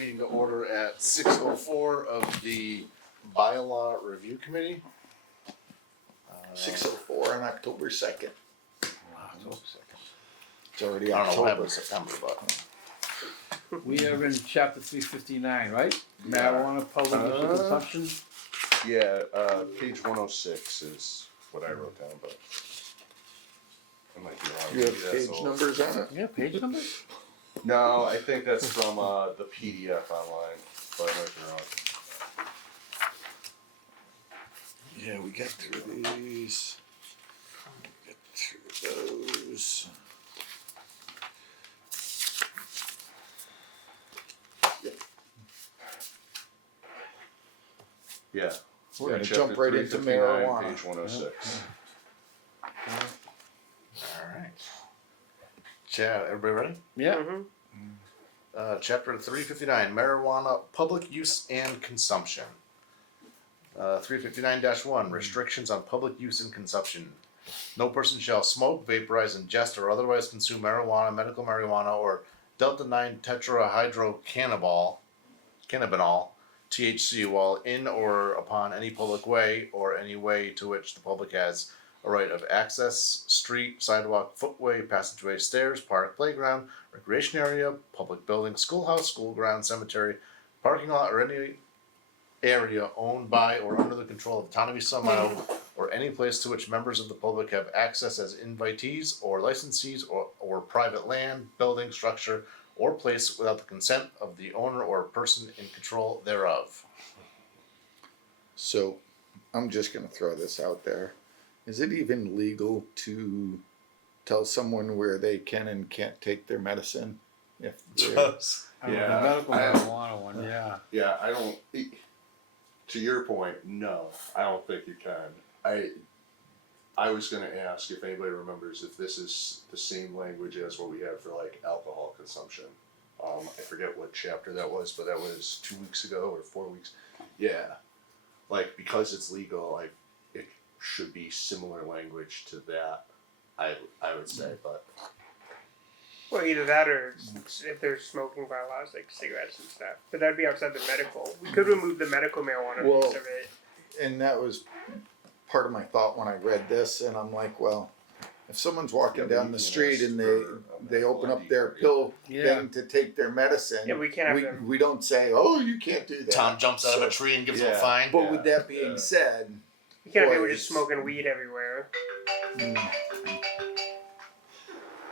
meeting to order at 6:04 of the Bylaw Review Committee. 6:04 on October 2nd. October 2nd. It's already I don't know what happened October. in September, but We are in chapter 359, right? Marijuana, public use and consumption. Yeah, page 106 is what I wrote down, but I might be wrong. You have Maybe that's page old. numbers on it? Yeah, page number? No, I think that's from the PDF online, but I might be wrong. Yeah, we got through these. Get through those. Yeah. We're Yeah, gonna chapter jump right into 359, marijuana. Page 106. alright. Everybody ready? Yeah. Chapter 359, Marijuana, Public Use and Consumption. 359-1, Restrictions on Public Use and Consumption. No person shall smoke, vaporize, ingest, or otherwise consume marijuana, medical marijuana, or delta-9 tetrahydrocannabinol, THC, while in or upon any public way or any way to which the public has a right of access, street, sidewalk, footway, passageway, stairs, park, playground, recreation area, public building, schoolhouse, school ground, cemetery, parking lot, or any area owned by or under the control of the town of East Long Meadow, or any place to which members of the public have access as invitees or licensees, or private land, building, structure, or place without the consent of the owner or person in control thereof. So, I'm just gonna throw this out there. Is it even legal to tell someone where they can and can't take their medicine? If they're, Yeah, The medical I- marijuana one, yeah. Yeah, I don't. To your point, no, I don't think you can. I was gonna ask if anybody remembers if this is the same language as what we had for like alcohol consumption. I forget what chapter that was, but that was 2 weeks ago or 4 weeks. Yeah, like because it's legal, like it should be similar language to that. I would say, but Well, either that or if there's smoking bylaws like cigarettes and stuff. But that'd be outside the medical. We could remove the medical marijuana Well, piece of it. and that was part of my thought when I read this, and I'm like, well, if someone's walking Yeah, but down you the can street ask and for, they open up their ID. pill Yeah. thing to take their medicine, Yeah, we can't have them. we don't say, oh, you can't do that. Tom jumps out of a So- tree and gives him a yeah. fine. But with that being Yeah. said, You can't have people boys. just smoking weed everywhere.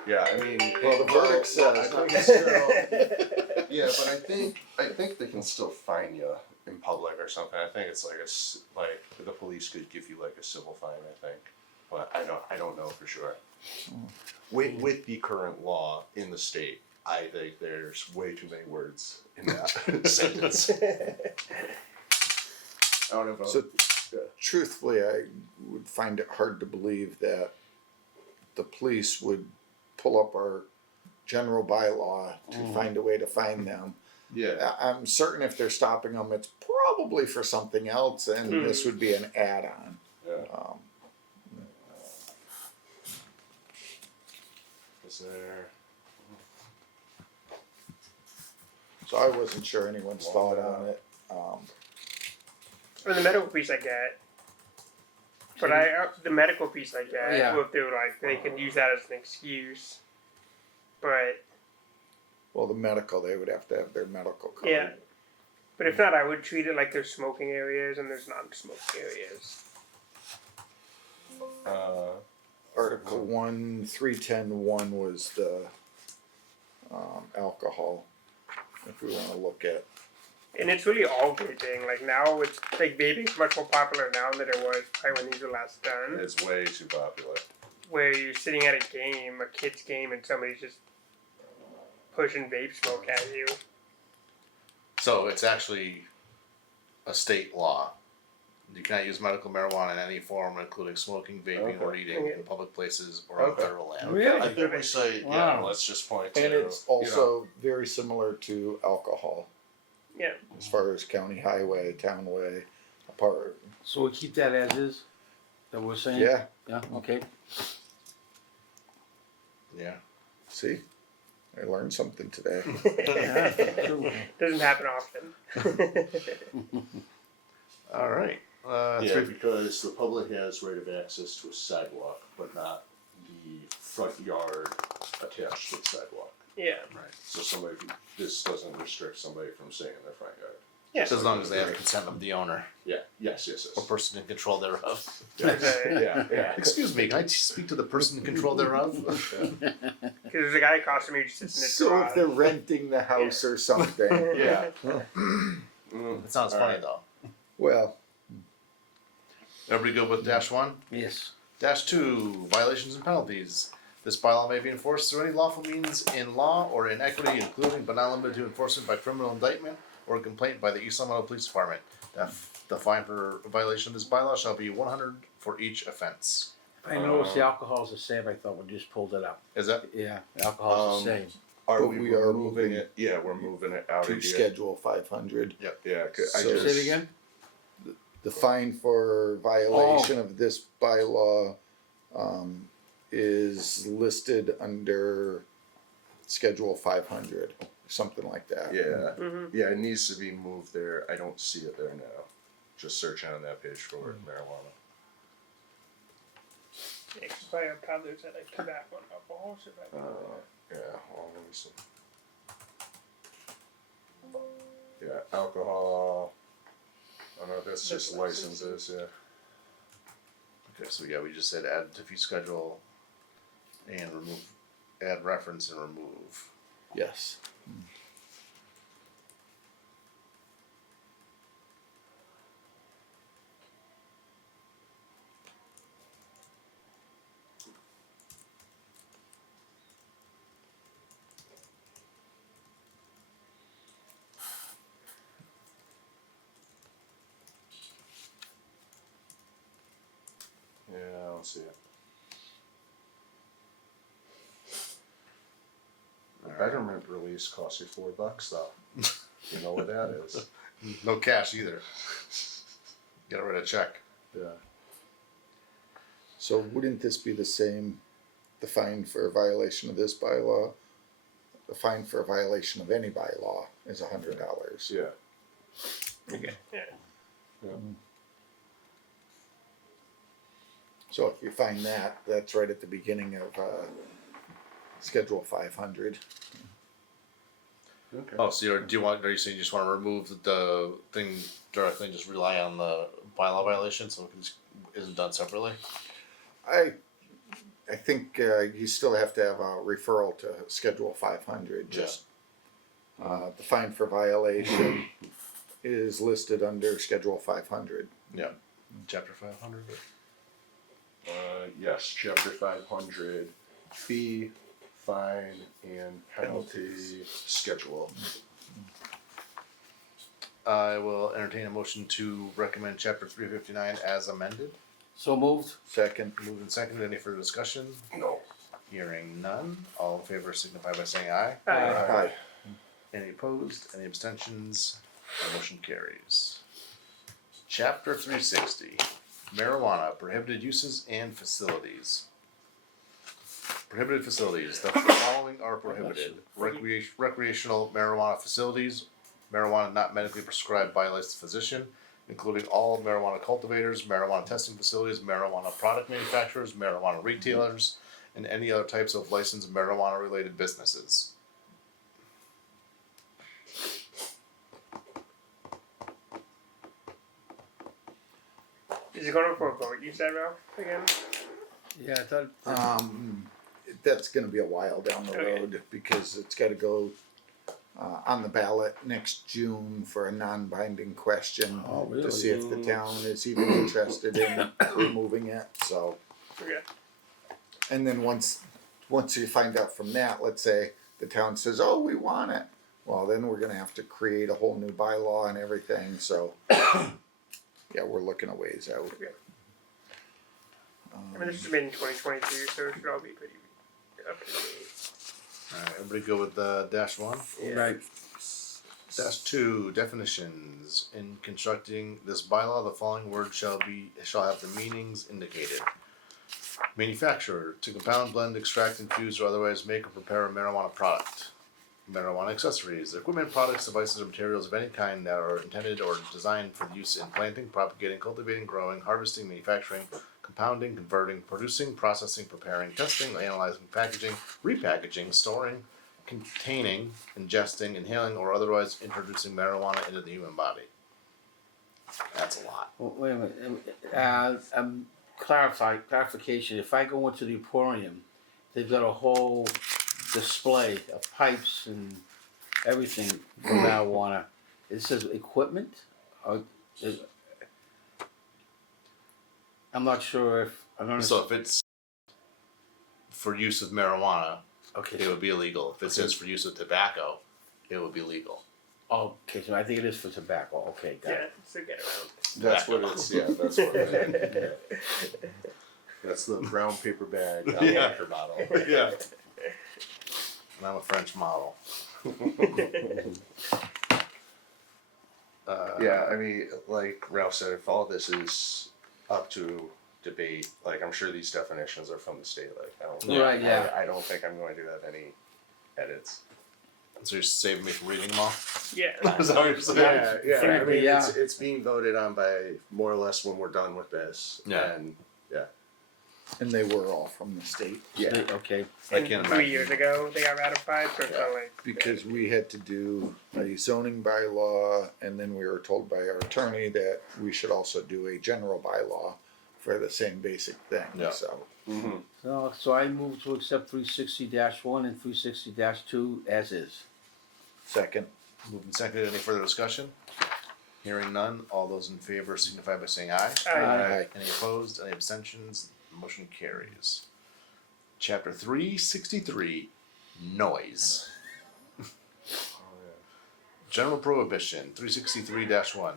yeah, I mean, well, the verdict says. Yeah, but I think they can still fine you in public or something. I think it's like the police could give you like a civil fine. I think, but I don't know for sure. With the current law in the state, I think there's way too many words in that sentence. I don't know if So, truthfully, I would find it hard to believe that the police would pull up our general bylaw to find a way to find them. yeah. I'm certain if they're stopping them, it's probably for something else, and this would be an add-on. Yeah. Is there? So I wasn't sure anyone's thought on it. Or the medical piece I get. But the medical piece I get. Yeah. Well, if they were like, they could use that as an excuse. But Well, the medical, they would have to have their medical card. yeah. But if not, I would treat it like there's smoking areas and there's non-smoking areas. Article 1, 310.1 was the alcohol, if we want to look at. And it's really all vaping. Like now, it's like vaping's much more popular now than it was probably when these were last done. It's way too popular. Where you're sitting at a game, a kid's game, and somebody's just pushing vape smoke at you. So it's actually a state law. You cannot use medical marijuana in any form, including smoking, vaping, or Okay. eating in public places or on Okay. federal land. Really? I think we say yeah. Wow. Let's just point to. And it's you know, also very similar to alcohol, Yeah. as far as county highway, townway, apart. So we keep that as is? That we're saying? Yeah, Yeah, okay. Yeah. see? I learned something today. Doesn't happen often. All right. Yeah, Three, because the public has right of access to a sidewalk, but not the front yard attached to the sidewalk. Yeah. right. So this doesn't restrict somebody from staying in their front yard. Yeah. As long as they have consent of the owner Yeah, yes. or person in control thereof. Yeah. Excuse me, can I speak to the person in control thereof? Because there's a guy across from me who just sits in his So garage. if they're renting the house or something, Yeah. It sounds All funny right. though. well, Everybody good with -1? Yes. -2, violations and penalties. This bylaw may be enforced through any lawful means in law or in equity, including but not limited to enforcement by criminal indictment or complaint by the East Long Meadow Police Department. The fine for violation of this bylaw shall be 100 for each offense. I noticed the alcohol's the same. I thought we just pulled it up. Is that? Yeah, alcohol's the same. Are But we we are moving moving it? Yeah, we're moving it out to of here. schedule 500. Yeah, 'cause I So- just. Say it again? The fine for violation of this bylaw is listed under Schedule 500, something like that. Yeah, Mhm. yeah, it needs to be moved there. I don't see it there now. Just searching on that page for marijuana. Yeah, 'cause probably have peddlers that like tobacco and alcohol. So that Yeah, well, let me see. Yeah, alcohol. Oh no, that's just licenses, yeah. Okay, so yeah, we just said add to fee schedule and remove, add reference and remove. Yes. Yeah, I don't see it. The betterment release costs you $4 though. You know what that is? No cash either. Get rid of check. Yeah. So wouldn't this be the same, the fine for a violation of this bylaw? The fine for a violation of any bylaw is $100. Yeah. Okay. So if you find that, that's right at the beginning of Schedule 500. Okay. Oh, so are you saying you just want to remove the thing directly and just rely on the bylaw violation so it can isn't done separately? I think you still have to have a referral to Schedule 500. Just the fine for violation is listed under Schedule 500. Yeah. Chapter 500. Yes, chapter 500, fee, fine, and penalty schedule. I will entertain a motion to recommend chapter 359 as amended. So moved? Second. Moved and seconded. Any further discussion? No. Hearing none. All in favor signify by saying aye. Aye. Any opposed? Any abstentions? The motion carries. Chapter 360. Marijuana, prohibited uses and facilities. Prohibited facilities. The following are prohibited. Recreational marijuana facilities, marijuana not medically prescribed by a licensed physician, including all marijuana cultivators, marijuana testing facilities, marijuana product manufacturers, marijuana retailers, and any other types of licensed marijuana related businesses. Is it going for a vote? You said, Ralph, again? Yeah, I thought. That's going to be a while down the Okay. road because it's got to go on the ballot next June for a non-binding question Oh, really? to see if the town is even interested in removing it. So, Okay. and then once you find out from that, let's say the town says, "Oh, we want it," well, then we're going to have to create a whole new bylaw and everything. So, yeah, we're looking a ways out. Okay. I mean, this was made in 2023, so it should all be pretty up to date. Alright, everybody go with -1. Right. -2, definitions. In constructing this bylaw, the following words shall have the meanings indicated. Manufacturer, to compound, blend, extract, infuse, or otherwise make or prepare a marijuana product. Marijuana accessories, equipment, products, devices, or materials of any kind that are intended or designed for use in planting, propagating, cultivating, growing, harvesting, manufacturing, compounding, converting, producing, processing, preparing, testing, analyzing, packaging, repackaging, storing, containing, ingesting, inhaling, or otherwise introducing marijuana into the human body. That's a lot. Well, wait a minute. Clarification. If I go into the Emporium, they've got a whole display of pipes and everything for marijuana. It says equipment. Or is, I'm not sure if I'm gonna. So if it's for use of marijuana, Okay. it would be illegal. If it says for use of tobacco, it would be legal. Okay, so I think it is for tobacco. Okay, got Yeah, it. so get around. That's what it's. Yeah, that's what it is. That's the brown paper bag Yeah. liquor bottle. Yeah. And I'm a French model. Yeah, I mean, like Ralph said, if all this is up to debate, like I'm sure these definitions are from the state. Like I don't. Right, yeah. I don't think I'm going to have any edits. So you're saving me from reading them all? Yeah. Is that what you're saying? Yeah. I Frankly, mean, yeah. it's being voted on by more or less when we're done with this. Yeah. And And they were all from the state. yeah. Okay. I And can't 3 imagine. years ago they got ratified, so it's not like Because we had to do a zoning bylaw, and then we were told by our attorney that we should also do a general bylaw for the same basic thing, Yeah. so. Mm-hmm. So I move to accept 360-1 and 360-2 as is. Second. Moved and seconded. Any further discussion? Hearing none. All those in favor signify by saying aye. Aye. Any opposed? Any abstentions? Motion carries. Chapter 363, Noise. General Prohibition, 363-1.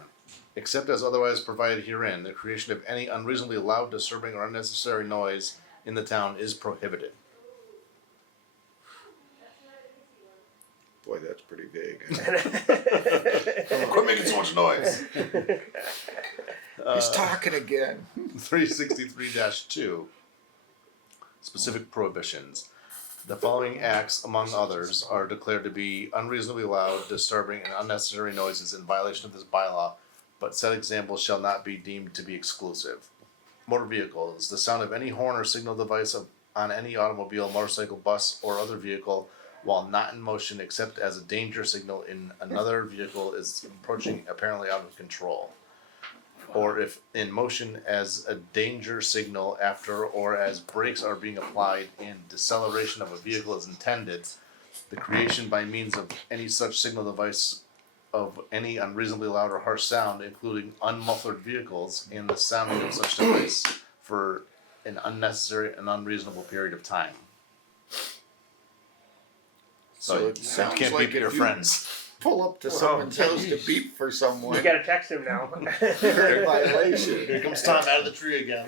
Except as otherwise provided herein, the creation of any unreasonably loud, disturbing, or unnecessary noise in the town is prohibited. Boy, that's pretty vague. Quit making so much noise. He's talking again. 363-2. Specific prohibitions. The following acts, among others, are declared to be unreasonably loud, disturbing, and unnecessary noises in violation of this bylaw, but said examples shall not be deemed to be exclusive. Motor vehicles. The sound of any horn or signal device on any automobile, motorcycle, bus, or other vehicle while not in motion except as a danger signal in another vehicle is approaching apparently out of control. Or if in motion as a danger signal after or as brakes are being applied and deceleration of a vehicle is intended, the creation by means of any such signal device of any unreasonably loud or harsh sound, including unmuffled vehicles, and the sounding of such device for an unnecessary and unreasonable period of time. So it you sounds can't like beat your if you friends. pull up to someone's house to beep for someone, you gotta text him now. you're in violation. Here comes Tom out of the tree again.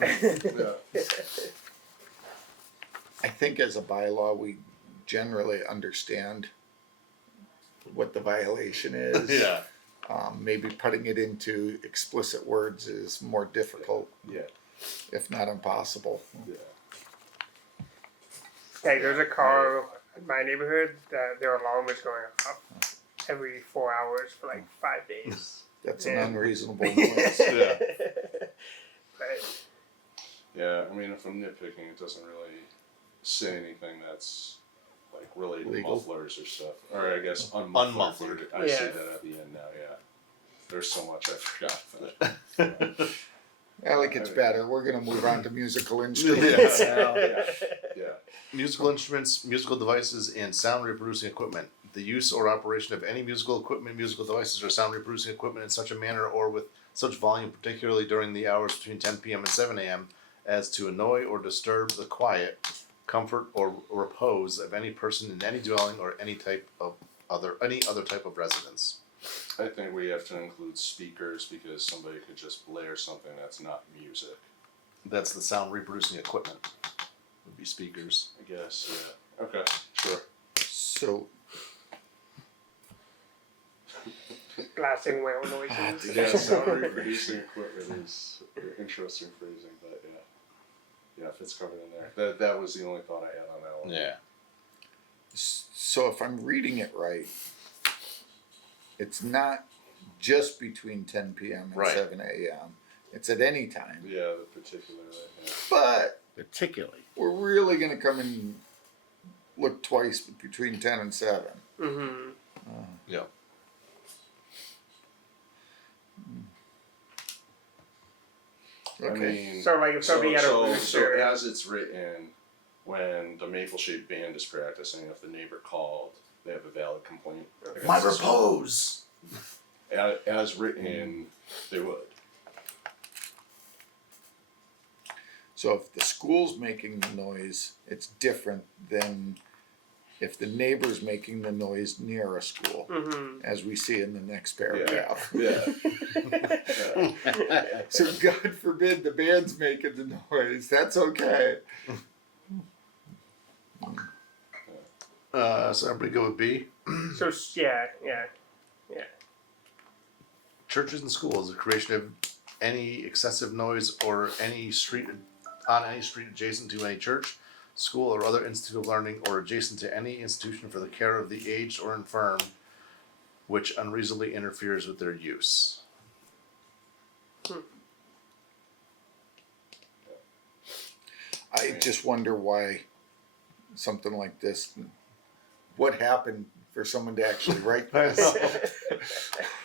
I think as a bylaw, we generally understand what the violation is. Yeah. Maybe putting it into explicit words is more difficult, Yeah. if not impossible. Yeah. Hey, there's a car in my neighborhood that their alarm was going off every 4 hours for like 5 days. That's an Yeah. unreasonable noise. Yeah. But Yeah, I mean, if I'm nitpicking, it doesn't really say anything that's like related to Legal. mufflers or stuff. Or I guess unmuffled. Unmuffled. I see Yeah. that at the end now, yeah. There's so much I forgot. But, I think it's better. We're gonna move on to musical instruments. Well, yeah. Musical instruments, musical devices, and sound reproducing equipment. The use or operation of any musical equipment, musical devices, or sound reproducing equipment in such a manner or with such volume, particularly during the hours between 10 p.m. and 7 a.m., as to annoy or disturb the quiet, comfort, or repose of any person in any dwelling or any other type of residence. I think we have to include speakers because somebody could just blare something that's not music. That's the sound reproducing equipment. Would be speakers. I guess, yeah. Okay, sure. So blasting whale noises. Yeah, sound reproducing equipment is interesting phrasing, but yeah. Yeah, if it's covered in there. That was the only thought I had on that one. Yeah. So if I'm reading it right, it's not just between 10 p.m. and Right. 7 a.m. It's at any time. Yeah, the particular. Yeah. But Particularly. we're really going to come and look twice between 10 and 7. Mm-hmm. Yeah. Okay. I mean, So like if somebody had a so rooster, as it's written, when the Maple Shade Band is practicing, if the neighbor called, they have a valid complaint. My against the repose. school. As written, they would. So if the school's making the noise, it's different than if the neighbor's making the noise near a school, mm-hmm. as we see in the next paragraph. Yeah. So God forbid the band's making the noise. That's okay. So everybody go with B. So yeah. Churches and schools, the creation of any excessive noise or any street on any street adjacent to any church, school, or other institute of learning, or adjacent to any institution for the care of the aged or infirm, which unreasonably interferes with their use. I just wonder why something like this, what happened for someone to actually write this?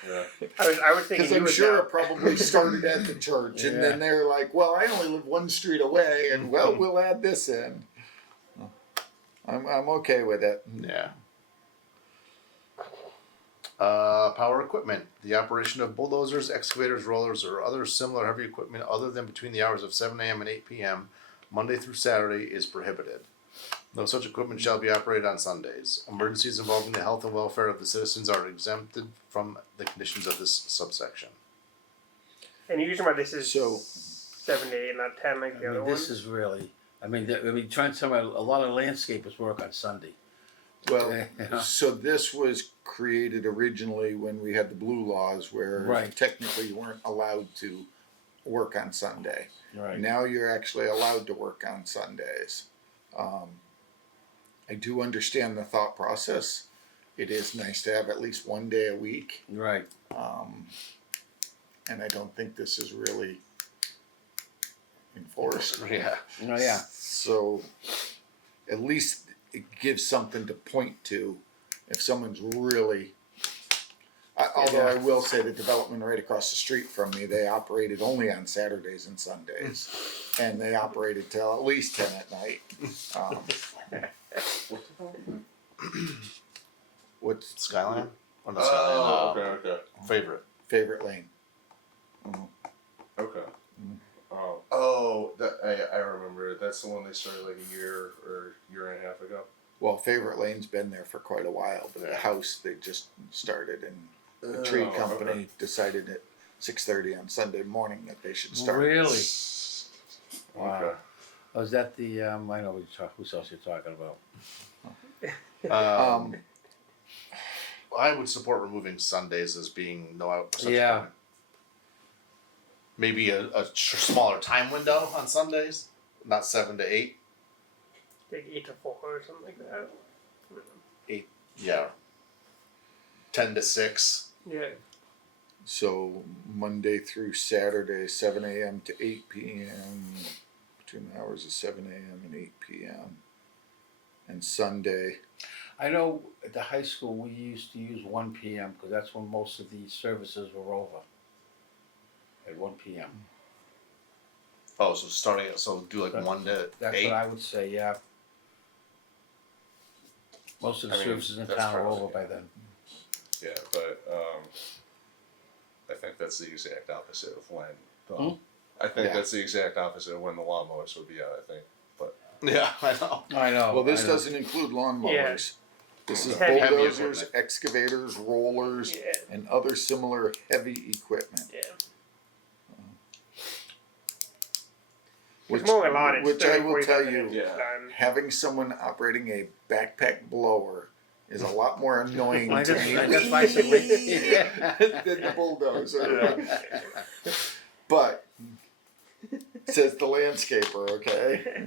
Yeah. I was thinking Because you I'm would sure know. it probably started at the church, and then they're like, well, I only live one street away, and well, we'll add this in. I'm okay with it. Yeah. Power equipment. The operation of bulldozers, excavators, rollers, or other similar heavy equipment other than between the hours of 7 a.m. and 8 p.m., Monday through Saturday, is prohibited. No such equipment shall be operated on Sundays. Emergencies involving the health and welfare of the citizens are exempted from the conditions of this subsection. And usually why this is So- 7 to 8, not 10 like the I other mean, one. this is really. Trying to tell me a lot of landscapers work on Sunday. Well, Yeah. so this was created originally when we had the blue laws, where Right. technically you weren't allowed to work on Sunday. Right. Now you're actually allowed to work on Sundays. I do understand the thought process. It is nice to have at least one day a week, Right. and I don't think this is really enforced. Yeah. Oh yeah. So at least it gives something to point to if someone's really. Although I will say the development right across the street from me, they operated only on Saturdays and Sundays, and they operated till at least 10 at night. What's Skyline? Or not Oh, Skyline? okay. Favorite. favorite lane? Okay. Oh, that I remember. That's the one they started like a year or year and a half ago. Well, favorite lane's been there for quite a while, but the Yeah. house they just stared, and the tree Oh, company okay. decided at 6:30 on Sunday morning that they should start. Really? Okay. Wow. Oh, is that the? I know who else you're talking about. I would support removing Sundays as being no out. such Yeah. equipment. Maybe a smaller time window on Sundays, not 7 to 8. Like 8 to 4 or something like that. Yeah. 10 to 6. Yeah. So Monday through Saturday, 7 a.m. to 8 p.m. between the hours of 7 a.m. and 8 p.m. And Sunday, I know at the high school we used to use 1 p.m. because that's when most of the services were over. At 1 p.m. Oh, so starting at, so do like 1 to That's 8. what I would say. Yeah. Most of the I mean, services in that's town are probably- over by then. Yeah, but I think that's the exact opposite of when. Hmm? I think Yeah. that's the exact opposite of when the lawnmowers would be out. I think. Yeah, I know. I know. well, this I know. doesn't include lawnmowers. Yeah. This is Heavy bulldozers, equipment. excavators, rollers, Yeah. and other similar heavy equipment. Yeah. Which, It's mowing a lawn. It's which I 30, will 45 tell minutes you, Yeah. done. having someone operating a backpack blower is a lot more annoying I to just- me I just basically- Yeah. than the bulldozer. But Says the landscaper, okay?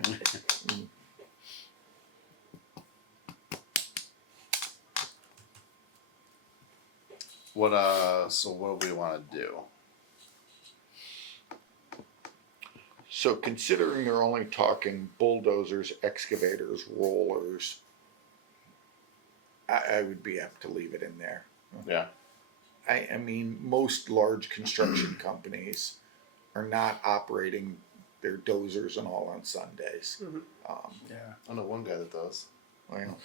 So what do we want to do? So considering they're only talking bulldozers, excavators, rollers, I would be apt to leave it in there. Yeah. I mean, most large construction companies are not operating their dozers and all on Sundays. Yeah. I know one guy that does. Well,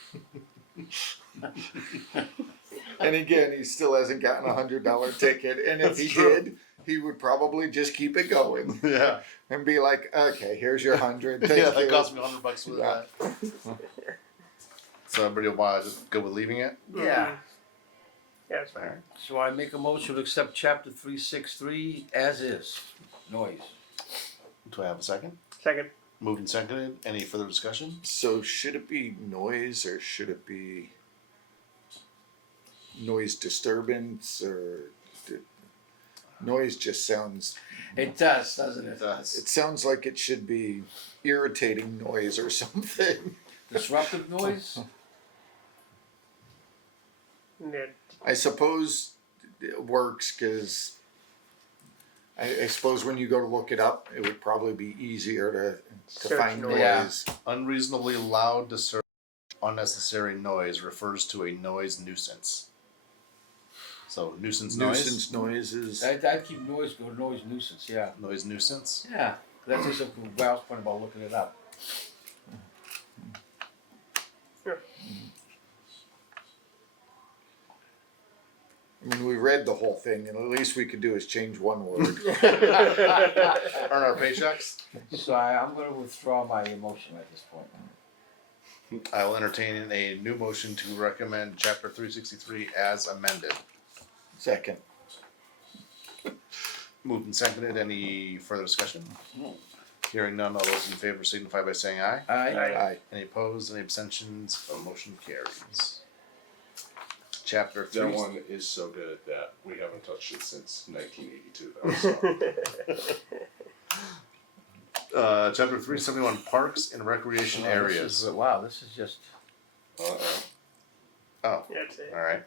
and again, he still hasn't gotten $100 ticket. And if That's he true. did, he would probably just keep it going Yeah. and be like, "Okay, here's your 100. Thank Yeah, you." that cost me $100 for Yeah. that. So everybody want to just go with leaving it? Yeah. Yeah, it's fine. So I make a motion to accept chapter 363 as is. Noise. Do I have a second? Second. Moved and seconded. Any further discussion? So should it be noise or should it be noise disturbance or noise just sounds, It does, doesn't It it? does. it sounds like it should be irritating noise or something. Disruptive noise? Yeah. I suppose it works because I suppose when you go to look it up, it would probably be easier to Search find noise. noise. Yeah. Unreasonably loud, disturbing, unnecessary noise refers to a noise nuisance. So nuisance noise. Nuisance noises. I'd keep noise, go noise nuisance, yeah. Noise nuisance. Yeah. That's just a Val's point about looking it up. I mean, we read the whole thing, and at least we could do is change one word. Earn our paychecks. So I'm going to withdraw my motion at this point. I will entertain a new motion to recommend Chapter 363 as amended. Second. Moved and seconded. Any further discussion? Hearing none, all those in favor signify by saying aye. Aye. Aye. Any opposed? Any abstentions? A motion carries. Chapter That 3. one is so good that we haven't touched it since 1982. Chapter 371, Parks and Recreation Areas. Wow, this is just. Oh, Yeah, that's it. alright.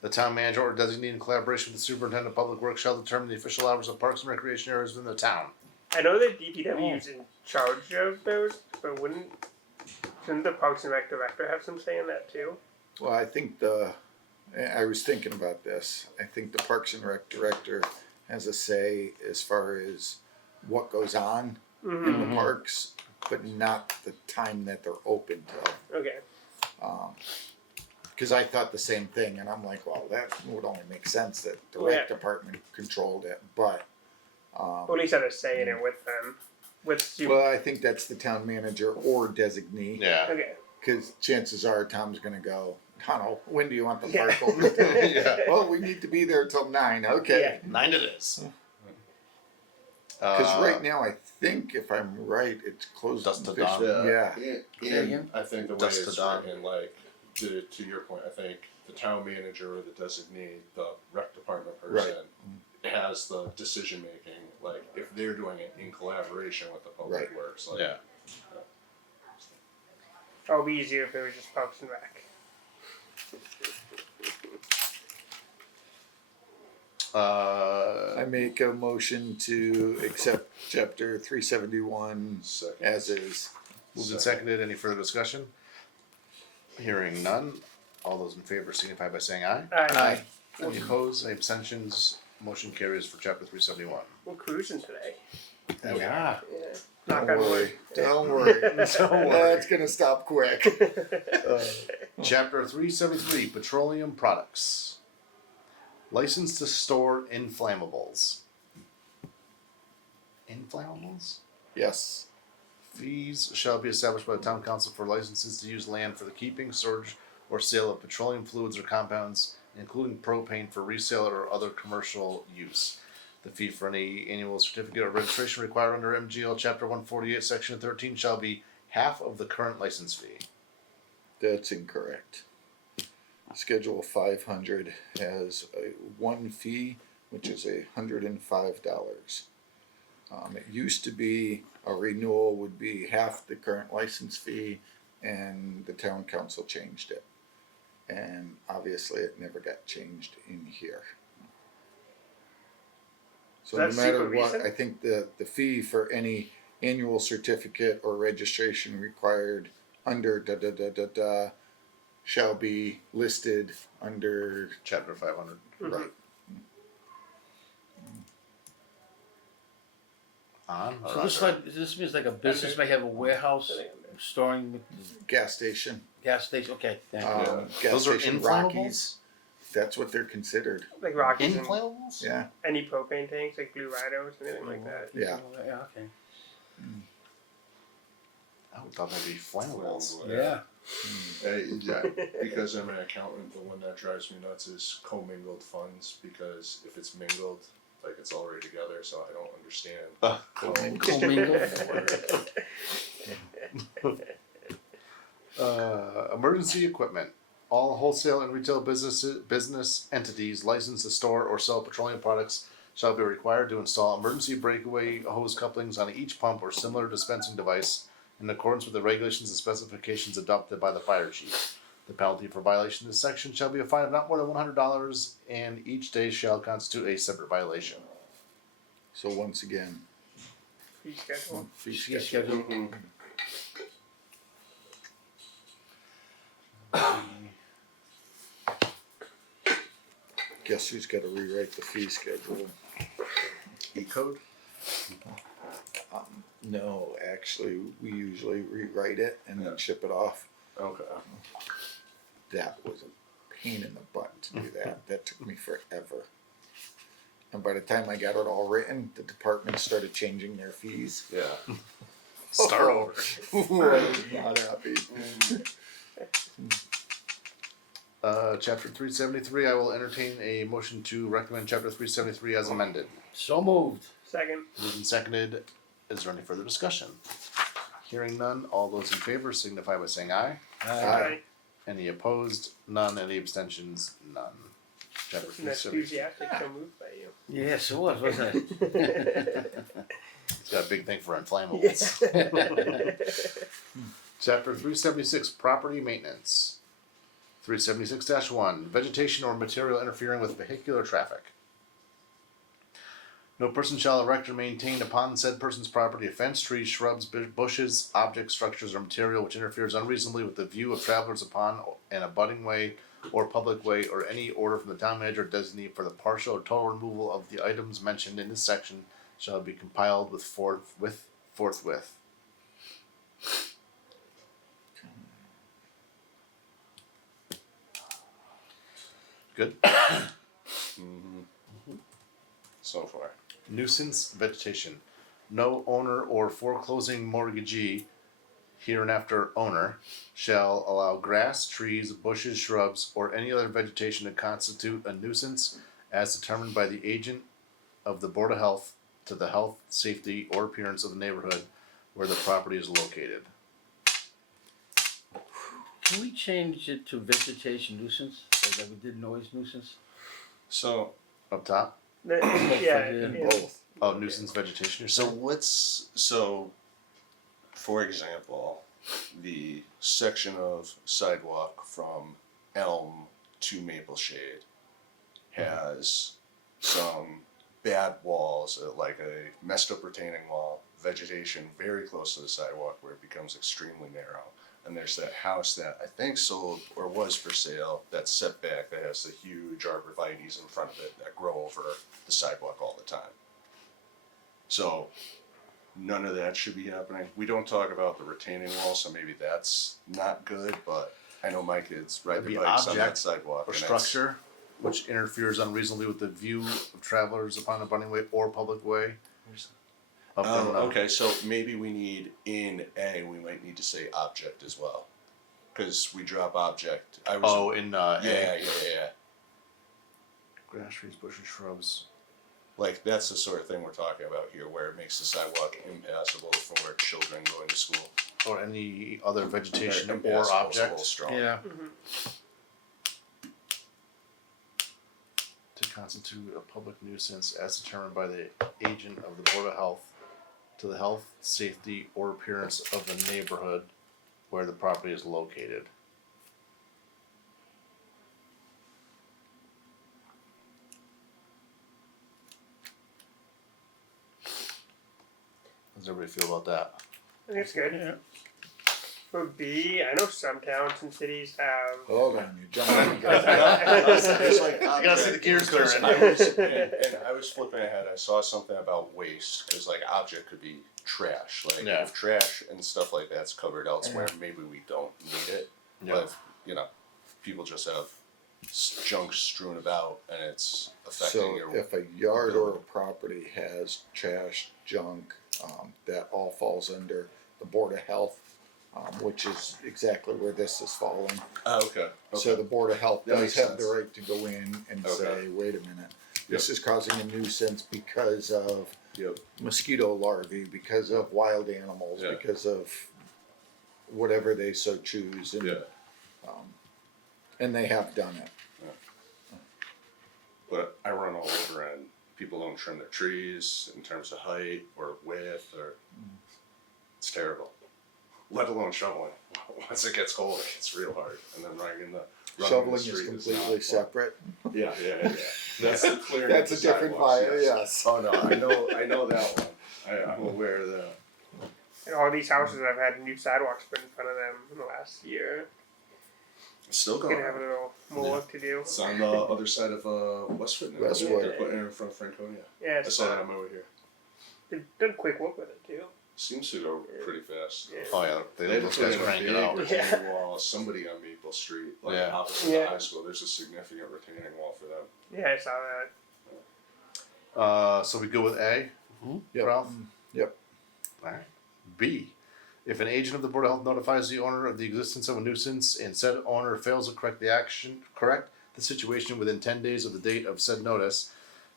The town manager or designee in collaboration with the superintendent of public works shall determine the official hours of parks and recreation areas within the town. I know that DPW is in charge of those, but shouldn't the Parks and Rec director have some say in that too? Well, I think I was thinking about this. I think the Parks and Rec director has a say as far as what goes on in the parks, but not the time that they're open till. Okay. Because I thought the same thing, and I'm like, well, that would only make sense that the rec department controlled it, but. Well, at least have a say in it with them. Well, I think that's the town manager or designee. Yeah. Okay. Because chances are Tom's going to go, I don't know, when do you want the park Yeah. open? Yeah. Well, we need to be there till 9. Okay. 9 it is. Because right now, I think, if I'm right, it's closed. Dusk to officially. dawn. Yeah. Say again? I think the way Dusk to it's dawn. written, like, to your point, I think the town manager or the designee, the rec department person, has the decision making. Like, if they're doing it in collaboration with the public Right. works, like, Yeah. It would be easier if it was just Parks and Rec. I make a motion to accept chapter 371 second. as is. Moved and seconded. Any further discussion? Hearing none. All those in favor signify by saying aye. Aye. Any opposed? Any abstentions? Motion carries for Chapter 371. We're cruising today. Yeah. Yeah. Don't Knock on worry. wood. Don't worry. Don't worry. That's going to stop quick. Chapter 373, Petroleum Products. License to store inflammables. Inflammables? Yes. Fees shall be established by the town council for licenses to use land for the keeping, storage, or sale of petroleum fluids or compounds, including propane for resale or other commercial use. The fee for any annual certificate of registration required under MGL Chapter 148, Section 13 shall be half of the current license fee. That's incorrect. Schedule 500 has one fee, which is $105. It used to be a renewal would be half the current license fee, and the town council changed it. And obviously it never got changed in here. So no That's matter super what, recent? I think the fee for any annual certificate or registration required under shall be listed under, Chapter 500. right, On or So this under? like, this means like a business may have a warehouse storing gas station. gas station, okay, thank you. Gas Those are station inflammables? Rockies. That's what they're considered. Like Rockies and Inflammables? Yeah, any propane tanks, like Blue Rhinos, anything like that. yeah. Yeah, okay. I would thought that'd be flammables. Yeah. Yeah, because I'm an accountant, the one that drives me nuts is commingled funds, because if it's mingled, like it's already together, so I don't understand. Emergency equipment. All wholesale and retail business entities licensed to store or sell petroleum products shall be required to install emergency breakaway hose couplings on each pump or similar dispensing device in accordance with the regulations and specifications adopted by the fire chief. The penalty for violation of this section shall be a fine of not more than $100, and each day shall constitute a separate violation. So once again, Fee schedule. fee Fee schedule. schedule. Guess who's got to rewrite the fee schedule? E-code? No, actually, we usually rewrite it and then ship it off. Okay. That was a pain in the butt to do that. That took me forever. And by the time I got it all written, the department started changing their fees. Yeah. Start over. I was not happy. Chapter 373, I will entertain a motion to recommend Chapter 373 as amended. So moved. Second. Moved and seconded. Is there any further discussion? Hearing none, all those in favor signify by saying aye. Aye. Any opposed? None. Any abstentions? None. Chapter And that's 373. enthusiastic, so moved by you. Yes, it was, wasn't it? It's got a big thing for inflammables. Chapter 376, property maintenance. 376-1, vegetation or material interfering with vehicular traffic. No person shall erect or maintain upon said person's property a fence, trees, shrubs, bushes, objects, structures, or material which interferes unreasonably with the view of travelers upon an abutting way or public way, or any order from the town manager or designee for the partial or total removal of the items mentioned in this section shall be compiled with forthwith. Good. So far. Nuisance vegetation. No owner or foreclosing mortgagee, hereinafter owner, shall allow grass, trees, bushes, shrubs, or any other vegetation to constitute a nuisance as determined by the agent of the Board of Health to the health, safety, or appearance of the neighborhood where the property is located. Can we change it to vegetation nuisance, like we did noise nuisance? So, Up top? Yeah, Yeah. yeah. Both. Oh, nuisance vegetation. so for example, the section of sidewalk from Elm to Maple Shade has some bad walls, like a messed up retaining wall, vegetation very close to the sidewalk where it becomes extremely narrow. And there's that house that I think sold or was for sale, that's set back, that has the huge arborvitaes in front of it that grow over the sidewalk all the time. So none of that should be happening. We don't talk about the retaining wall, so maybe that's not good, but I know my kids ride It'd be their bikes on that object sidewalk. Or and that's- structure which interferes unreasonably with the view of travelers upon a abutting way or public way. Up Oh, and, okay, so maybe we need, in A, we might need to say object as well. Cause we drop object. I was. Oh, in Yeah, A. yeah. Grass, trees, bushes, shrubs. Like, that's the sort of thing we're talking about here, where it makes the sidewalk impassable for children going to school. Or any other vegetation or Impassable is a little object strong. Yeah. to constitute a public nuisance as determined by the agent of the Board of Health to the health, safety, or appearance of the neighborhood where the property is located. How does everybody feel about that? I think it's good. Yeah. For B, I know some towns and cities have. Hold on, you're jumping. It's like You gotta see the gears because turn. I was flipping ahead. I saw something about waste because like object could be trash. Like Yeah. if trash and stuff like that's covered elsewhere, maybe we don't need it. But if, people just have junk strewn about and it's affecting So your. if a yard or a property has trash, junk, that all falls under the Board of Health, which is exactly where this is falling. Oh, okay. So the Board of Health That does makes have the sense. right to go in and Okay. say, wait a minute, this is causing a nuisance because of Yep. mosquito larvae, because of wild animals, Yeah. because of whatever they so choose, and Yeah. and they have done it. But I run all over and people don't trim their trees in terms of height or width or it's terrible. Let alone shoveling. Once it gets cold, it gets real hard. And then running in the Shoveling street is not completely fun. separate. Yeah. That's the clearing. That's a of the different sidewalks, fire, yes. Oh no, I know that one. I'm aware of that. And all these houses have had new sidewalks put in front of them in the last year. It's still Gonna going have a on. little more work to do. It's on the other side of Westwood now. Westwood. They're putting it in front of Franconia. Yeah, I saw that on my way here. they've done quick work with it too. Seems to go pretty fast. Yeah. Oh yeah, They those put guys in a crank big it out. retaining wall. Somebody on Maple Street, like Yeah. opposite Yeah. the high school. There's a significant retaining wall for them. Yeah, I saw that. So we go with A, Yep. Ralph? Yep. Alright. B, if an agent of the Board of Health notifies the owner of the existence of a nuisance and said owner fails to correct the situation within 10 days of the date of said notice,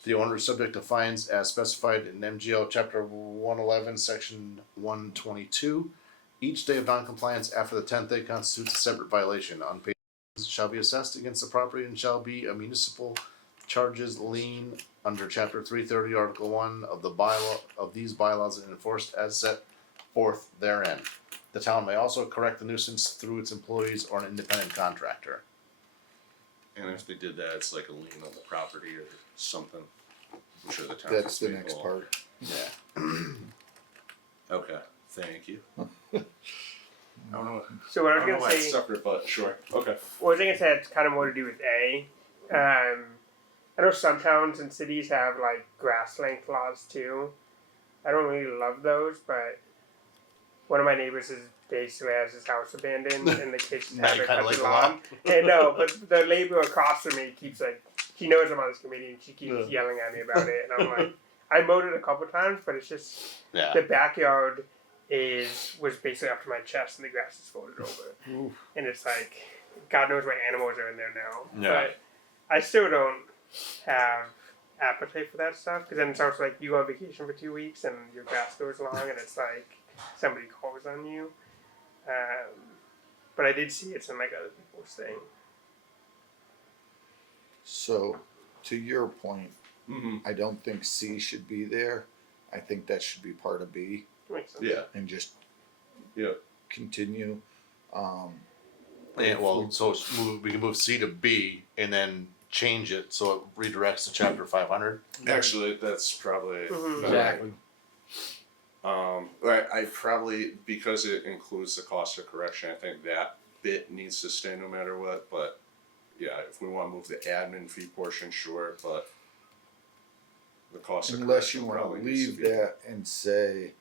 the owner is subject to fines as specified in MGL Chapter 111, Section 122. Each day of noncompliance after the 10th day constitutes a separate violation. Unpaid fines shall be assessed against the property and shall be a municipal charges lien under Chapter 330, Article 1 of the bylaw of these bylaws and enforced as set forth therein. The town may also correct the nuisance through its employees or an independent contractor. And if they did that, it's like a lien on the property or something. I'm sure the town. That's can the speak next more. part. Yeah. Okay, thank you. I don't know. So what I I was don't know gonna why it's say, separate, but sure. Okay. what I was gonna say, it's kind of more to do with A. I know some towns and cities have like grass length laws too. I don't really love those, but one of my neighbors is basically has his house abandoned and the kids Now have you it kinda cut like the the lawn. And no, but the neighbor across from me keeps like, she knows I'm on this committee and she keeps yelling at me about it, and I'm like, I mowed it a couple times, but it's just Yeah. the backyard was basically up to my chest and the grass is folded over, Oof. and it's like, God knows what animals are in there now. Yeah. But I still don't have appetite for that stuff, because then it sounds like you go on vacation for 2 weeks and your grass goes long and it's like somebody calls on you. But I did see it's in like other people's thing. So, to your point, Mm-hmm. I don't think C should be there. I think that should be part of B Makes sense. Yeah. and just Yeah. continue. And well, so we can move C to B and then change it so it redirects to Chapter 500. Actually, that's probably Mhm. better. Exactly. I probably, because it includes the cost of correction, I think that bit needs to stay no matter what. But yeah, if we want to move the admin fee portion, sure. But the cost of Unless you correction want probably to needs to leave be. that and say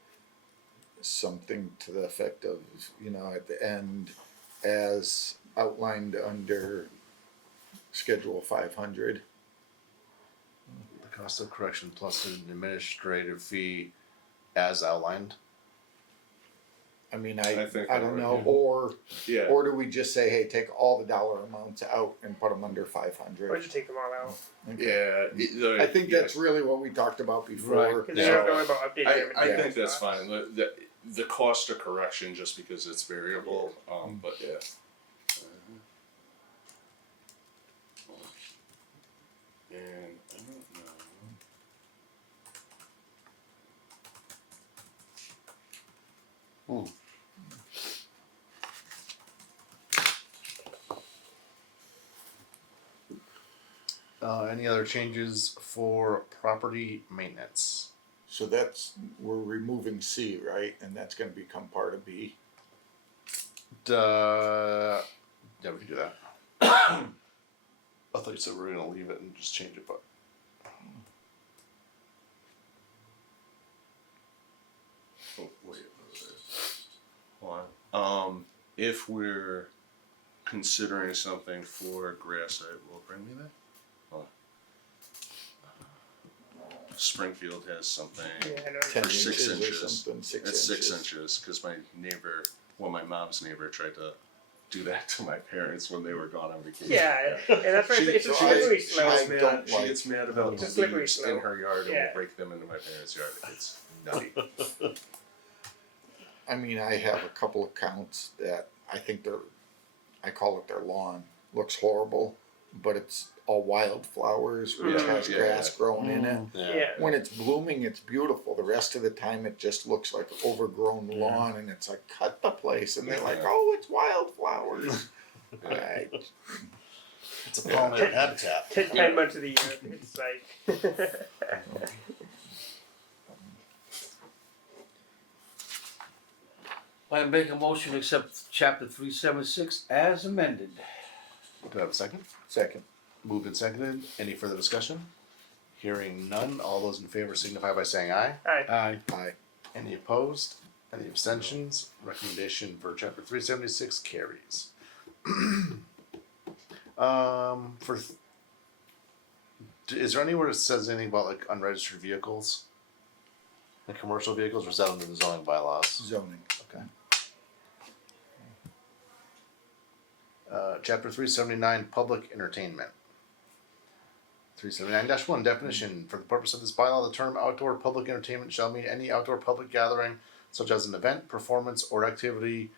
something to the effect of, at the end, as outlined under Schedule 500. The cost of correction plus an administrative fee as outlined. I mean, I I think don't that know, would- Yeah. or do we just say, hey, take all the dollar amounts out and put them under Or 500? just take them all out. Yeah. I think that's really what we talked about before. Right. Because Yeah. they don't know about updating everything. I Yeah. think that's fine. The cost of correction, just because it's variable, but yeah. And I don't know. Hmm. Any other changes for property maintenance? So we're removing C, right? And that's gonna become part of B. Yeah, we can do that. I thought you said we were gonna leave it and just change it, but Oh, wait. Hold on. If we're considering something for grass, will it bring me there? Hold on. Springfield has something. Yeah, I know. 10 For 6 inches or inches. something, 6 It's inches. 6 inches because my mom's neighbor tried to do that to my parents when they were gone on vacation. Yeah, and that's why it's a slippery slope. I don't She like- gets mad about It's a slippery leaves in slope. her yard and Yeah. will break them into my parents' yard. It's nutty. I mean, I have a couple of counts that I think I call it their lawn, looks horrible, but it's all wildflowers, which Yeah, has yeah. grass growing in it. Yeah. When it's blooming, it's beautiful. The rest of the time, it just looks like overgrown lawn, and it's like, cut the place. And they're like, Yeah. oh, it's wildflowers. I, it's a pollinator habitat. 10 months of the year, it's like. I make a motion to accept chapter 376 as amended. Do I have a second? second. Moved and seconded. Any further discussion? Hearing none. All those in favor signify by saying aye. Aye. Aye. Any opposed? Any abstentions? Recommendation for chapter 376 carries. Is there anywhere that says anything about like unregistered vehicles? Like commercial vehicles, or is that under the zoning bylaws? Zoning. Okay. Chapter 379, public entertainment. 379-1, definition. For the purpose of this bylaw, the term outdoor public entertainment shall mean any outdoor public gathering, such as an event, performance, or activity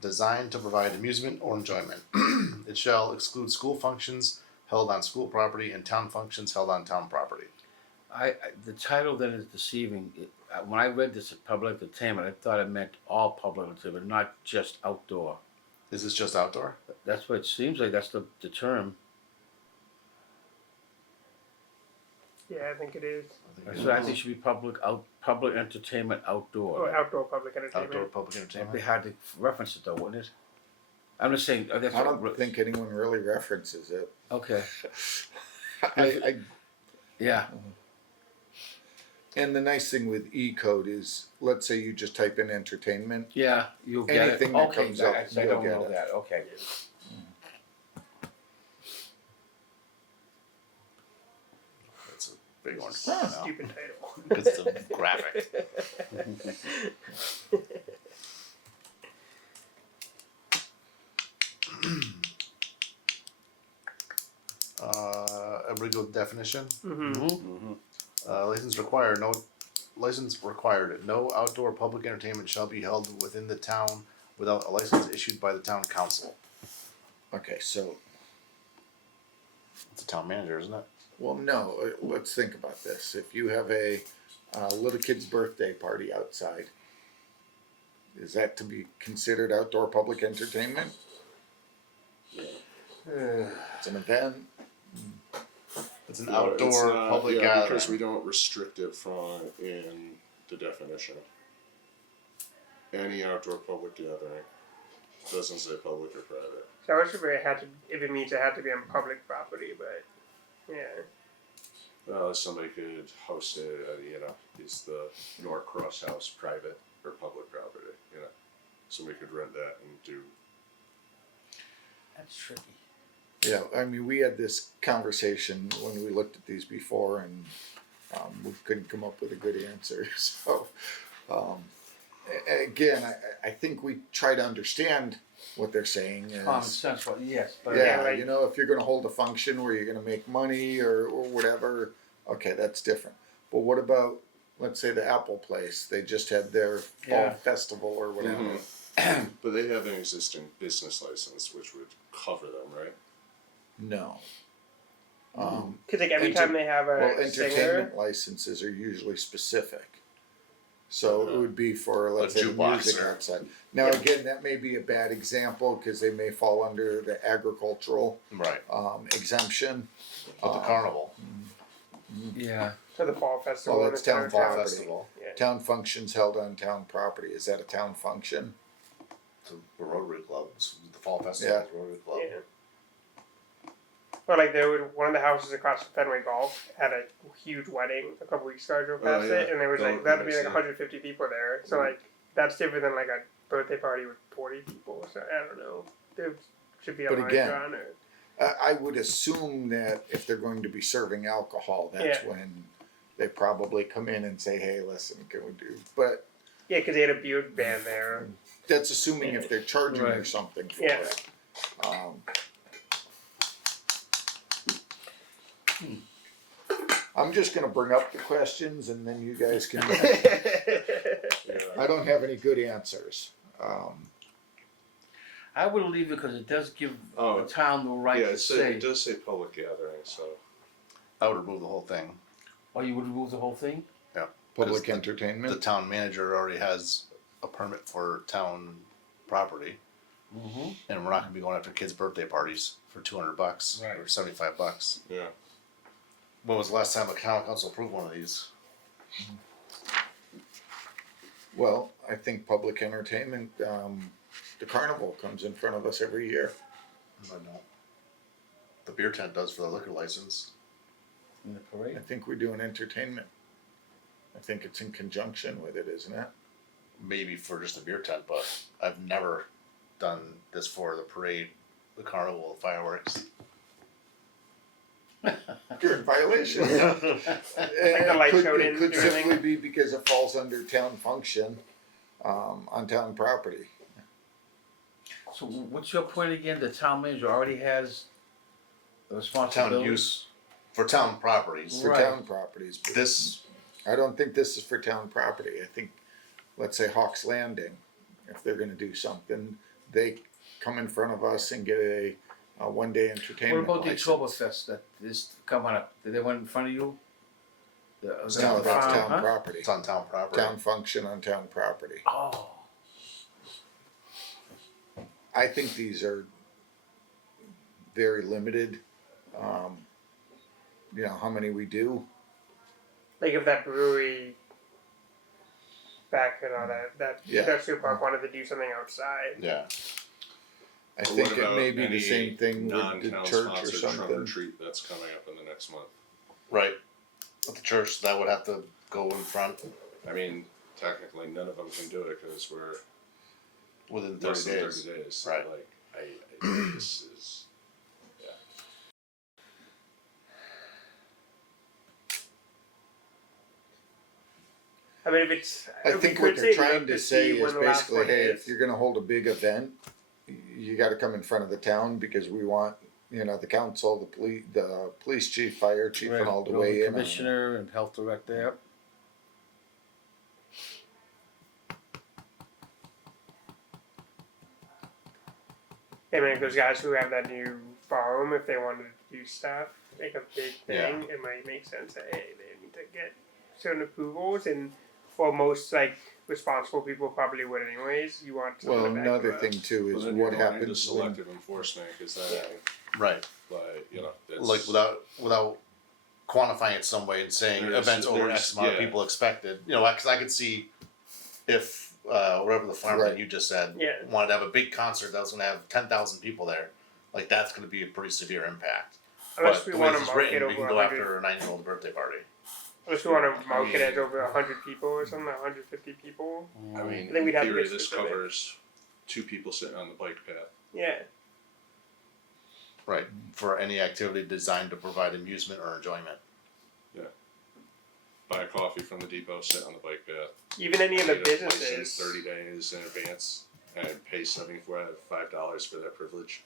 designed to provide amusement or enjoyment. It shall exclude school functions held on school property and town functions held on town property. The title then is deceiving. When I read this at public entertainment, I thought it meant all public entertainment, not just outdoor. Is this just outdoor? That's what it seems like. That's the term. Yeah, I think it is. So I think it should be public entertainment outdoor. Or outdoor public entertainment. Outdoor public It'd be entertainment. hard to reference it though, wouldn't it? I'm just saying. That's I what- don't think anyone really references it. Okay. I Yeah. And the nice thing with E-code is, let's say you just type in entertainment. Yeah. You'll get Anything it. that Okay. comes up, I you'll don't get know it. that. Okay. That's a big one. Stupid title. Because it's a graphic. Everybody go with definition. Mm-hmm. Mm-hmm. License required. No outdoor public entertainment shall be held within the town without a license issued by the town council. Okay, so, It's a town manager, isn't it? well, no, let's think about this. If you have a little kid's birthday party outside, is that to be considered outdoor public entertainment? It's an event. It's an No, it's outdoor not, public yeah, gathering. because we don't restrict it in the definition. Any outdoor public gathering doesn't say public or private. So I wish if it means it had to be on public property, but yeah. Somebody could host it. Is the Norcross House private or public property? Somebody could rent that and do. That's tricky. Yeah, I mean, we had this conversation when we looked at these before, and we couldn't come up with a good answer. So, again, I think we try to understand what they're saying. Common sense. Well, yes. But Yeah, like- if you're going to hold a function where you're going to make money or whatever, okay, that's different. But what about, let's say, the Apple Place? They just had their fall Yeah. festival or whatever. Mhm. But they have an existing business license, which would cover them, right? No. Because like every time they have a Well, singer, entertainment licenses are usually specific. So it would be for, let's say, the jukebox music or- outside. Now, again, that may be a bad example, cause they may fall under the agricultural, Right. exemption. But the carnival, Yeah. For the fall festival. Well, in it's the town fall property. festival, Town functions held on town property, is that a town function? the Rotary Club, the fall festival, is Rotary Club. Yeah. But like one of the houses across from Fenway Golf had a huge wedding a couple weeks ago. I drove Oh, past yeah. it, and there was Oh, like that'd be nice, like yeah. 150 people there. So like that's different than like a birthday party with 40 people. So I don't know. There should be a But line again, drawn. Or, I would assume that if they're going to be serving alcohol, that's Yeah. when they probably come in and say, hey, listen, can we do, but yeah, because they had a beer ban there. that's assuming if they're charging or Right. something for Yeah. it. I'm just gonna bring up the questions and then you guys can, I don't have any good answers. I would leave it because it does give Oh, the town the right Yeah, to say. it does say public gathering, so. I would remove the whole thing. Oh, you would remove the whole thing? Public The entertainment, town manager already has a permit for town property, Mm-hmm. and we're not gonna be going after kids' birthday parties for $200 Right. or $75. Yeah. When was the last time a town council approved one of these? well, I think public entertainment, the carnival comes in front of us every year. I don't know. The beer tent does for the liquor license. In the I parade. think we do an entertainment. I think it's in conjunction with it, isn't it? Maybe for just the beer tent, but I've never done this for the parade, the carnival, the fireworks. You're in violation. Like the light show It didn't could do anything? simply be because it falls under town function, on town property. So what's your point again? The town manager already has the Town responsibility. use for town properties. For Right. town properties. But This, I don't think this is for town property. I think, let's say Hawks Landing, if they're gonna do something, they come in front of us and get a one-day What entertainment about the license. Oktoberfest that is coming up? Did they went in front of you? The, It's the town No, that's farm, town huh? property. it's on town property. Town function on town property. Oh. I think these are very limited. You know, how many we do. Like if that brewery back in all that Yeah. industrial park wanted to do something outside. Yeah. I Or think what it about may be any the same thing with the non-town church or sponsored trunk or something. treat that's coming up in the next month. Right. At the church, that would have to go in front I mean, technically, none of them can do it because we're within less 30 than days. 30 days. Right. Like, I think this is. I mean, if it's, I we think could what they're say trying look to see say when is the last basically, one hey, is. if you're gonna hold a big event, you gotta come in front of the town because we want, you know, the council, the police chief, fire chief and all to Building weigh in on it. commissioner and health director. Yep. I mean, if those guys who have that new farm, if they wanted to do stuff, like a big thing, it might make sense that, hey, they need to get certain approvals, and well, most like responsible people probably would anyways. You want something Well, to back another you up. thing too Well, is then you're what going into happens when, selective enforcement because that, Right. like, you know, that's, Like without quantifying it some way and saying There's- events over there's- X amount of yeah. people expected. You know, because I could see if whatever the farm Right. that you just said Yeah. wanted to have a big concert that was going to have 10,000 people there, like that's going to be a pretty severe impact. Unless but we the way want this to is mark it written, we over can go 100. after a 9-year-old birthday party. Unless we want to mark it as over 100 people or something, 150 people. I mean, I think we'd in have to theory, get this specific. covers 2 people sitting on the bike path. Yeah. Right. For any activity designed to provide amusement or enjoyment. Buy a coffee from the depot, sit on the bike path. Even any of the Get a license businesses. 30 days in advance and pay $75 for that privilege.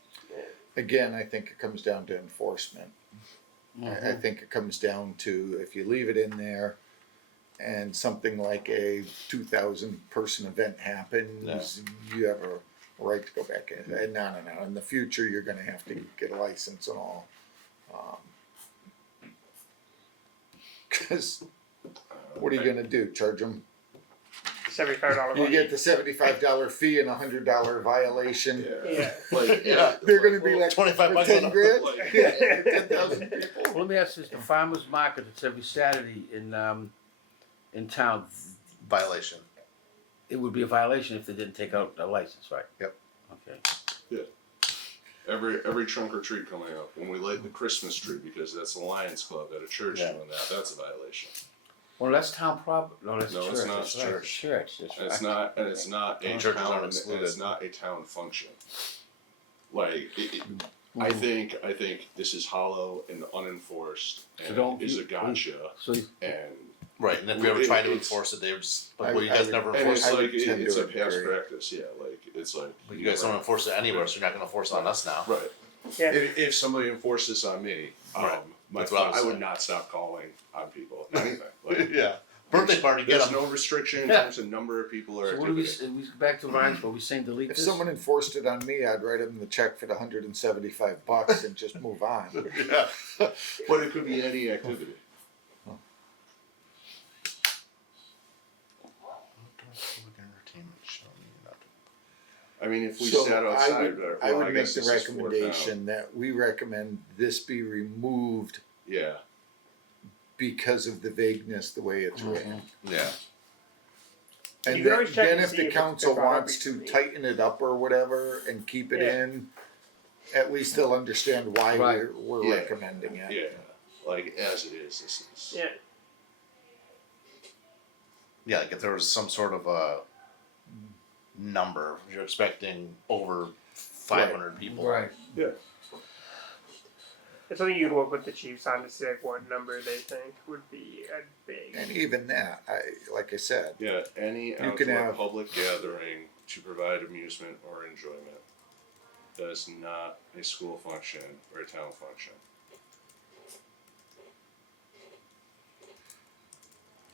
again, I think it comes down to enforcement. I think it comes down to if you leave it in there and something like a 2,000 person event happens, you have a right to go back in. And no. In the future, you're gonna have to get a license and all. Cause what are you gonna do? Charge them $75 You fine. get the $75 fee and $100 violation. Yeah. Like, Yeah. They're gonna be like 25 for bucks 10 on a- grand. like- Yeah, for 10,000 people. Well, let me ask this: the farmers market that's every Saturday in town, Violation. it would be a violation if they didn't take out a license, right? Yep. Okay. every trunk or treat coming up, when we light the Christmas tree because that's the Lions Club at a church Yeah. doing that's a violation. Well, that's town property. No, that's No, church. it's not. That's right. Church. Church. That's And it's right. not, and it's not a Churches town, aren't and excluded. it's not a town function. Like, I think this is hollow and unenforced, So and don't is a you- gotcha, So and Right, and if we ever It- try to it's- enforce it, they were just I- like, well, you guys I- never and enforce it's it. I like would tend it's to a past agree. practice. Yeah, like it's like But you guys don't enforce it anywhere, so you're not going to enforce it on us now. right. Yeah. If somebody enforced this on me, Right. my That's what I phone, was I would saying. not stop calling on people. Anything. Like, Yeah. Birthday party, get there's them. no restriction in Yeah. terms of number of people or So what do we? activity. We back to Ryan's, but we saying delete If this. someone enforced it on me, I'd write them the check for the $175 and just move on. Yeah. But it could be any activity. I mean, if we So sat I outside, would, well, I would make guess the this is for town. recommendation that we recommend this be removed Yeah. because of the vagueness, the way it's written. Yeah. And You can then, always check and if see the if it's council been brought up wants to recently. tighten it up or whatever and keep it Yeah. in, at least they'll understand why Right. we're Yeah. recommending it. Yeah. Like as it is, this is. Yeah. Yeah, like if there was some sort of a number, you're expecting over 500 people. Right. It's something you'd work with the chiefs on to see like what number they think would be a big. And even that, like I said, Yeah. Any You can outdoor have- public gathering to provide amusement or enjoyment that is not a school function or a town function.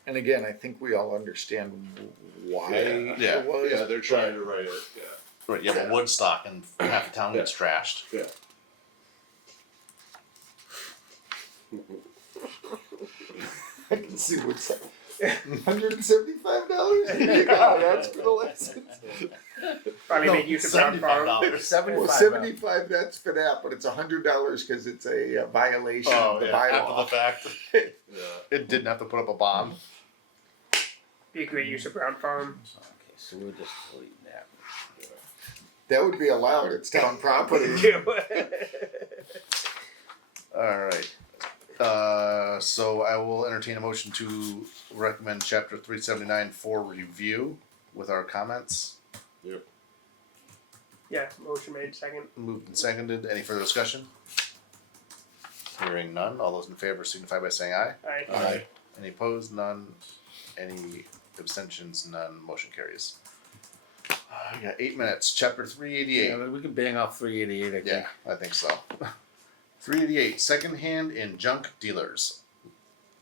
and again, I think we all understand why Yeah. it was. Yeah, they're trying to write it. Yeah. Right, you have a Woodstock and half the town gets trashed. Yeah. I can see what's $175. Yeah, that's for the license. Probably make use of brown farm. $75. Well, 75. That's for that, but it's $100 because it's a violation Oh, of the yeah, after bylaw. the fact. Yeah. It didn't have to put up a bond. Be a great use of brown farm. Okay, so we're just deleting that. That would be allowed. It's town property. Alright. So I will entertain a motion to recommend chapter 379 for review with our comments. Yeah, motion made second. Moved and seconded. Any further discussion? Hearing none. All those in favor signify by saying aye. Aye. Aye. Any opposed? None. Any abstentions? None. Motion carries. We got 8 minutes. Chapter 388. Yeah, we can bang off 388. I think. Yeah, I think so. 388. Secondhand and junk dealers.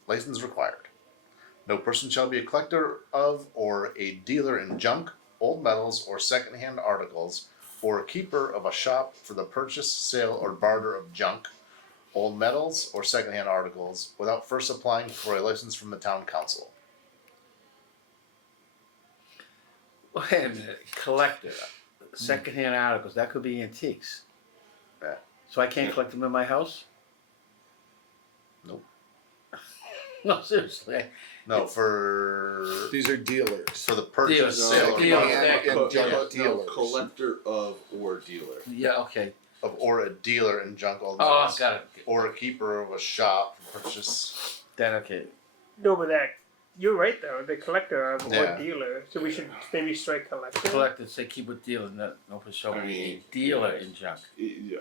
License required. No person shall be a collector of or a dealer in junk, old metals, or secondhand articles, or a keeper of a shop for the purchase, sale, or barter of junk, old metals, or secondhand articles without first applying for a license from the town council. Wait a minute, collector, secondhand articles. That could be antiques. Yeah. So I can't collect them in my house? Nope. No, seriously. No, for These are dealers. the purchase, Dealers, sale, or dealers, barter that- and junk No, dealers. collector of or dealer. Yeah. Okay. of or a dealer in junk, old Oh, metals, got it. or a keeper of a shop for purchase. That okay. No, but that you're right though. The collector of Yeah. or dealer. So we should maybe strike collector. Collector, say keep a dealer. No, no person shall I be a mean, dealer in junk.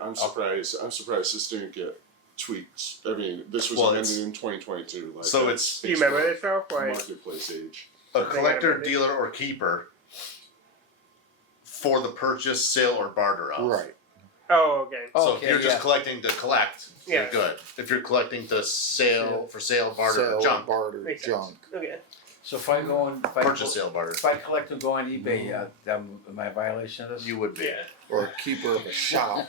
I'm surprised. I'm surprised this didn't get tweaked. I mean, this was Well, amended it's- in 2022. Like so that's Do you remember this though? Like, marketplace age. A They collector, gotta- dealer, or keeper for the purchase, sale, or barter of. Right. oh, okay. So Okay, if you're just yeah. collecting to collect, you're Yeah. good. If you're collecting to sale, for sale, barter, Sale, or junk, barter, Makes junk. sense. Okay. So if I go on, purchase, sale, barter, if I collect and go on eBay, am I in violation of this? you would be. Yeah. Or a keeper of a shop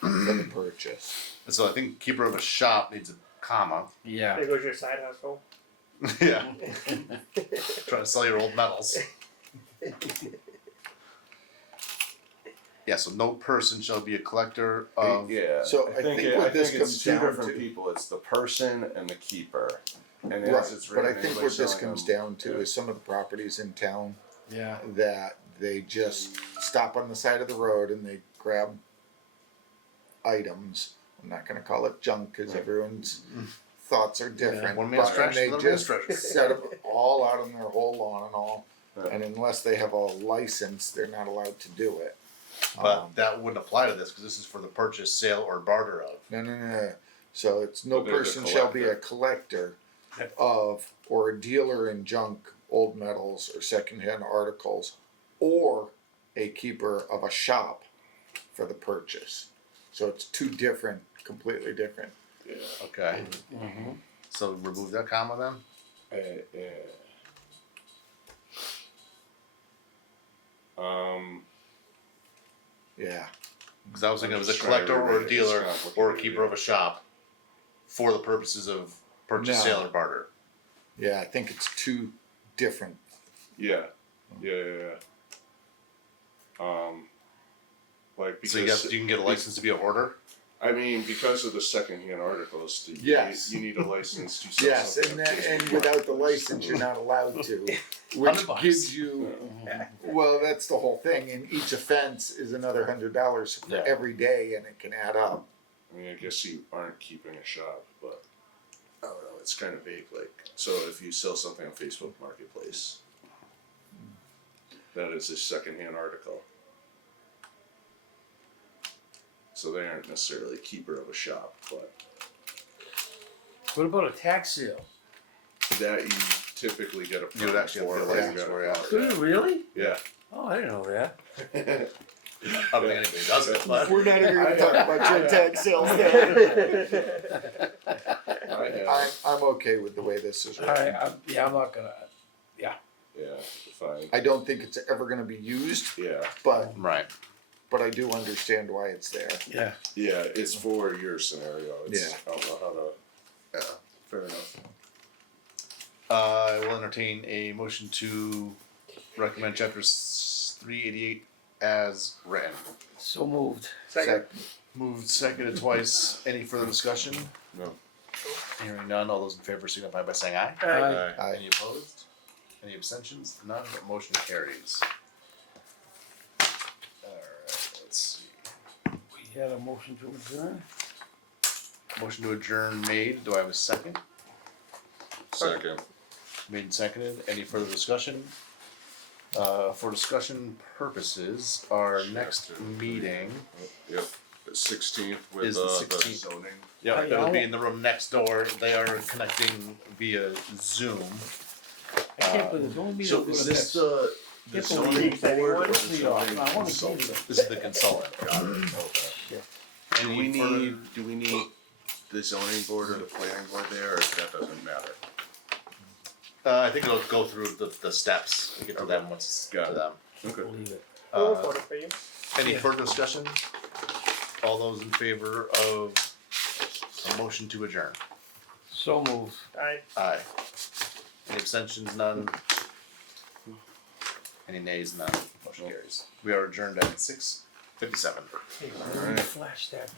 for the purchase. And so I think keeper of a shop needs a comma. Yeah. There goes your side hustle. Yeah. Trying to sell your old metals. Yeah, so no person shall be a collector of. Yeah. So I think what this comes it's two down different to- people. It's the person and the keeper. And Right, as it's but I written, think anybody what this selling comes them- down to is some of the properties in town Yeah. that they just stop on the side of the road and they grab items. I'm not gonna call it junk, cause everyone's thoughts are different, One man's but trash, and they another man's just treasure. set them all out on their whole lawn and all. Yeah. And unless they have a license, they're not allowed to do it. But that wouldn't apply to this because this is for the purchase, sale, or barter of. No. So it's no But they're the person shall be a collector of or a dealer in junk, old metals, or secondhand articles, or a keeper of a shop for the purchase. So it's two different, completely different. Yeah. Okay. Mm-hmm. So remove that comma then. Yeah. Um. Yeah. Because I was thinking it I'm was a just trying to collector or read a it. dealer It's or a complicated, keeper of a shop for the purposes of purchase, No. sale, or barter. Yeah, I think it's two different. Yeah. Like because So you can get a license to be a hoarder. I mean, because of the secondhand articles, Yes. you need a license to sell Yes, something. and on and Facebook without the Marketplace. license, you're not allowed to, which $100. gives you. Well, that's the whole thing, and each offense is another $100 for Yeah. every day, and it can add up. I mean, I guess you aren't keeping a shop, but I don't know. It's kind of vague. Like, so if you sell something on Facebook Marketplace, that is a secondhand article. So they aren't necessarily a keeper of a shop, but What about a tax sale? that you typically get a You would permit actually for. have to or get a you license gotta for, Do you really? Yeah. Oh, I didn't know that. I don't think anybody does it, but We're not even gonna talk about your tax sales now. I have. I'm okay with the way this is written. I'm not gonna. Yeah, fine. I don't think it's ever gonna be used, Yeah, but right. I do understand why it's there. Yeah. yeah, it's for your scenario. It's, Yeah. I don't know how to. Yeah, fair enough. I will entertain a motion to recommend chapters 388 as written. So moved. Second. Moved, seconded twice. Any further discussion? No. Hearing none. All those in favor signify by saying aye. Aye. Aye. Any opposed? Any abstentions? None. Motion carries. Alright, let's see. We had a motion to adjourn. Motion to adjourn made. Do I have a second? Second. Made and seconded. Any further discussion? For discussion purposes, our next meeting, Yep. The 16th with Is the the 16th. zoning. yep, Oh, yeah. it'll be in the room next door. They are connecting via Zoom. I can't believe there's only So meeting is for this this. the Get the zoning leaves board or anyone? the Yeah, zoning I wanna see consultant? this. This is the consultant. Got it. Okay. Shit. Do we need the zoning board or the planning board there, or that doesn't matter? I think it'll go through the steps. We get to them once it's Got to it. them. Okay. Believe it. We'll Uh, vote it for you. Any Yeah. further discussion? All those in favor of a motion to adjourn? So moved. Aye. Aye. Any abstentions? None. Any nays? None. Motion carries. We are adjourned at 6:57. Hey, why don't you flash that